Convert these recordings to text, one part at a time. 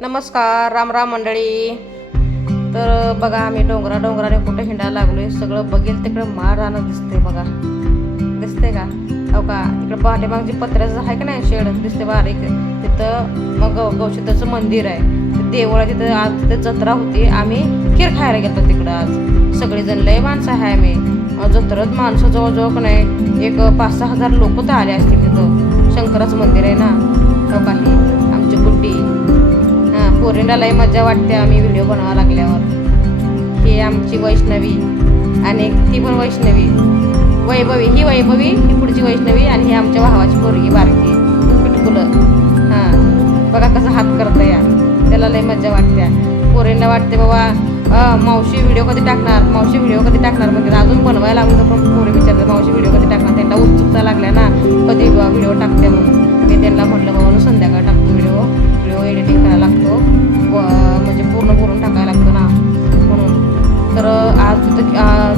नमस्कार राम राम मंडळी. तर बघा आम्ही डोंगरा डोंगराने कुठं हिंडायला लागलोय. सगळं बघेल तिकडं मारानं दिसते बघा. दिसते का? हो का? तिकडं पाठीमागची पत्र्याचं आहे का नाही शेड? दिसते बारीक तिथं मग गौशिताचं मंदिर आहे. देवळा तिथं आज तिथे जत्रा होती. आम्ही खीर खायला गेलो तिकडं आज. सगळेजण लय माणसं आहे आम्ही. जत्रत माणसं जवळजवळ पण नाही एक पाच सहा हजार लोक तर आले असतील तिथं. शंकराचं मंदिर आहे ना? हो काही हां लय मजा वाटते आम्ही व्हिडिओ बनवा लागल्यावर. ही आमची वैष्णवी आणि ती पण वैष्णवी. वैभवी ही वैभवी ही पुढची वैष्णवी आणि ही आमच्या भावाची पोरगी बारकी पिटकुलं. हां. बघा कसं हात करतं या त्याला लय मजा वाटते. पोरींना वाटते बाबा मावशी व्हिडिओ कधी टाकणार? मावशी व्हिडिओ कधी टाकणार? म्हणजे अजून बनवायला लागलं पण पोरी विचारते मावशी व्हिडिओ कधी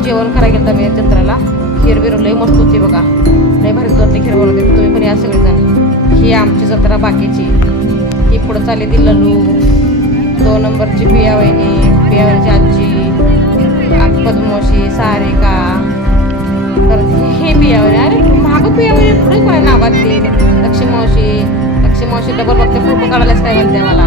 जेवण करायला गेलं मी जत्राला खीर बिरू लई मस्त होती बघा. लई भारी होती खीर बनवते तुम्ही पण या सगळेजण. ही आमची जत्रा बाकीची. ही पुढं चालली ती ललू. दोन नंबरची पिया वहिनी पिया वहिनीची आजी पद्मोशी सारिका. तर हे पियावणी अरे माग पिया वहिनी पुढे काय नावात ती? लक्ष्मी मावशी डबल बघते फोटो काढायलाच काय म्हणते मला.